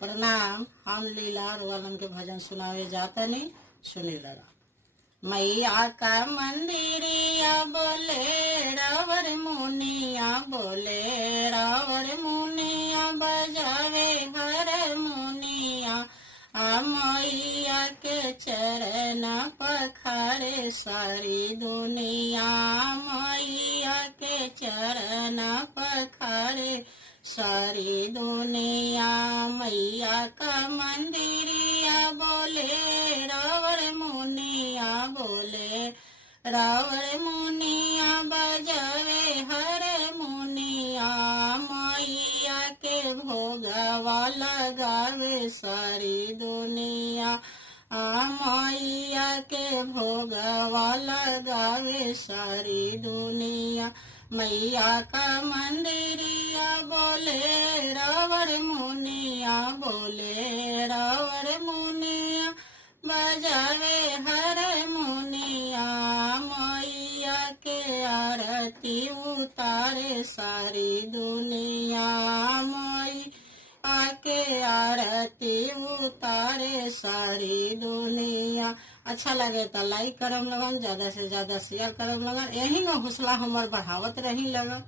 प्रणाम। हम लीला रोवालन के भजन सुनावे जाता नहीं सुनी लगा। मैया का मंदिरिया बोले रावर मुनिया बोले रावर मुनिया बजावे हर मुनिया मैया के चरण पखारे सारी दुनिया मैया के चरण पखारे सारी दुनिया। मैया का मंदिरिया बोले रावर मुनिया बोले रावर मुनिया बजावे हर मुनिया मैया के भोगवा लगावे सारी दुनिया मैया के भोगवा लगावे सारी दुनिया। मैया का मंदिरिया बोले रावर मुनिया बोले रावर मुनिया बजावे हर मुनिया मैया के आरती उतारे सारी दुनिया मैया के आरती उतारे सारी दुनिया। अच्छा लगे तो लाइक करम लगन, ज्यादा से ज्यादा शेयर करम लगन, यही हौसला हमार बढ़ावत रही लगन।